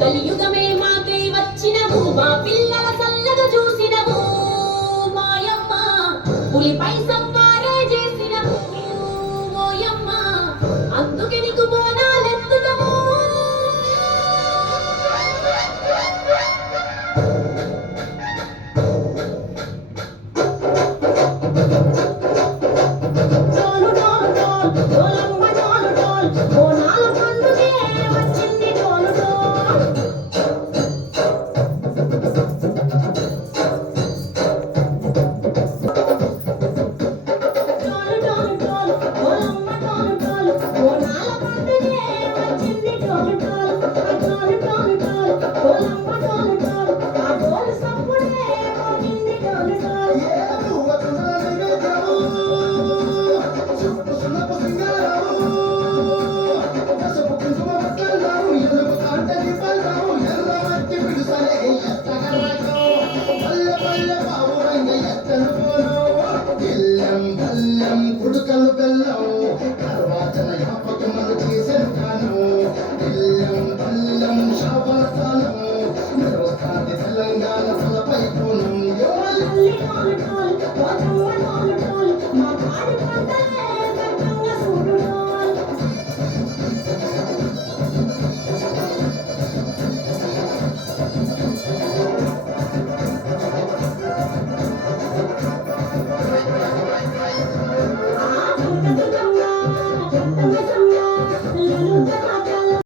కలియుగమే మాకై వచ్చినవు మా పిల్లల చల్లగా చూసినవు మాయమ్మ పులిపై సవ్వారే చేసినవు ఓయమ్మ అందుకే నీకు బోనాలెత్తుతాము కుడుకలు బెల్లం తర్వాత జ్ఞాపకములు చేసిన కాలం బెల్లం బెల్లం శాపల కాలం నిర్వస్తాది తెలంగాణ తలపై పూనం